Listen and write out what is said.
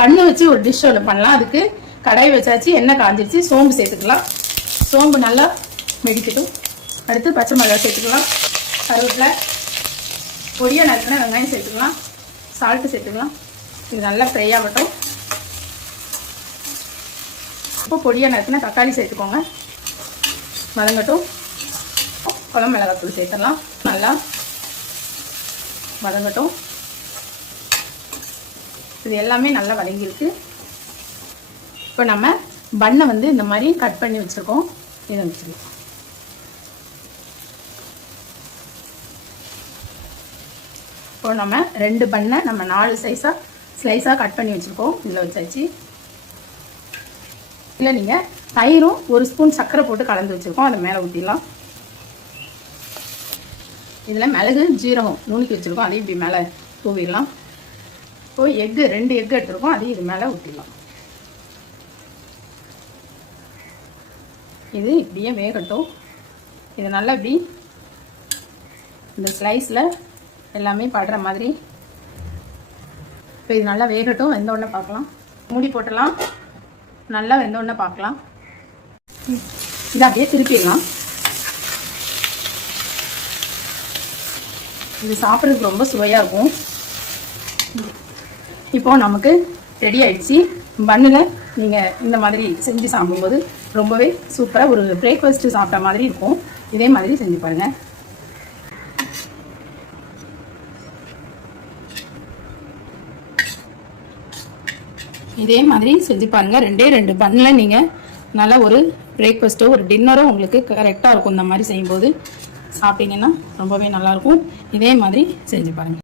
பண்ணு வச்சு ஒரு டிஷ் ஒன்று பண்ணலாம் அதுக்கு கடாய் வச்சாச்சு எண்ணெய் காஞ்சிருச்சு சோம்பு சேர்த்துக்கலாம் சோம்பு நல்லா மெடிக்கட்டும் அடுத்து பச்சை மிளகா சேர்த்துக்கலாம் கருவேப்பிலை பொடியாக நறுக்கின வெங்காயம் சேர்த்துக்கலாம் சால்ட்டு சேர்த்துக்கலாம் இது நல்லா ஃப்ரை ஆகட்டும் இப்போ பொடியாக நறுக்கின தக்காளி சேர்த்துக்கோங்க வதங்கட்டும் குழம்பு மிளகாத்தூள் சேர்த்துடலாம் நல்லா வதங்கட்டும் இது எல்லாமே நல்லா வதங்கியிருக்கு இப்போ நம்ம பண்ணை வந்து இந்த மாதிரி கட் பண்ணி வச்சுருக்கோம் இதை வச்சுருக்கோம் இப்போ நம்ம ரெண்டு பண்ணை நம்ம நாலு சைஸாக ஸ்லைஸாக கட் பண்ணி வச்சுருக்கோம் இதில் வச்சாச்சு இல்லை நீங்கள் தயிரும் ஒரு ஸ்பூன் சர்க்கரை போட்டு கலந்து வச்சுருக்கோம் அதை மேலே ஊற்றிடலாம் இதில் மிளகு ஜீரகம் நுணுக்கி வச்சுருக்கோம் அதையும் இப்படி மேலே தூவிடலாம் இப்போ எக்கு ரெண்டு எக்கு எடுத்துருக்கோம் அதையும் இது மேலே ஊற்றிடலாம் இது இப்படியே வேகட்டும் இது நல்லா இப்படி இந்த ஸ்லைஸில் எல்லாமே படுற மாதிரி இப்போ இது நல்லா வேகட்டும் வெந்த உடனே பார்க்கலாம் மூடி போட்டலாம் நல்லா வெந்த உடனே பார்க்கலாம் இதை அப்படியே திருப்பிடலாம் இது சாப்பிட்றதுக்கு ரொம்ப சுவையாக இருக்கும் இப்போ நமக்கு ரெடி ஆயிடுச்சு பண்ணுல நீங்கள் இந்த மாதிரி செஞ்சு சாப்பிடும்போது ரொம்பவே சூப்பராக ஒரு பிரேக்ஃபாஸ்ட் சாப்பிட்ட மாதிரி இருக்கும் இதே மாதிரி செஞ்சு பாருங்கள் இதே மாதிரி செஞ்சு பாருங்கள் ரெண்டே ரெண்டு பண்ணில் நீங்கள் நல்ல ஒரு பிரேக்ஃபாஸ்ட்டோ ஒரு டின்னரோ உங்களுக்கு கரெக்டாக இருக்கும் இந்த மாதிரி செய்யும்போது சாப்பிட்டீங்கன்னா ரொம்பவே நல்லாயிருக்கும் இதே மாதிரி செஞ்சு பாருங்கள்